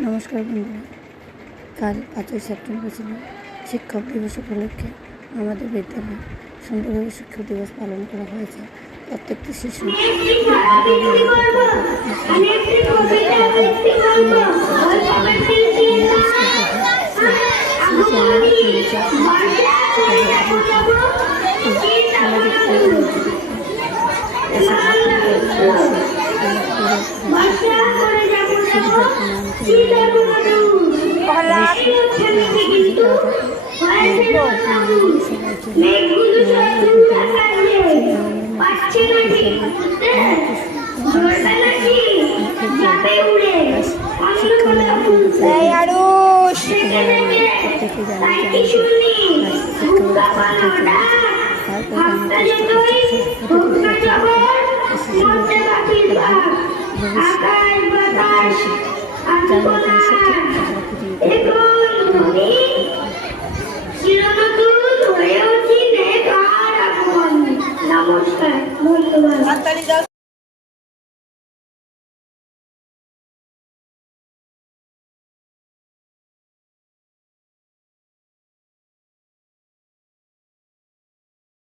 নমস্কার বন্ধুরা, কাল 5ই সেপ্টেম্বর ছিল শিক্ষক দিবস উপলক্ষে আমাদের বিদ্যালয়ে সুন্দরভাবে শিক্ষক দিবস পালন করা হয়েছে। প্রত্যেকটি শিশু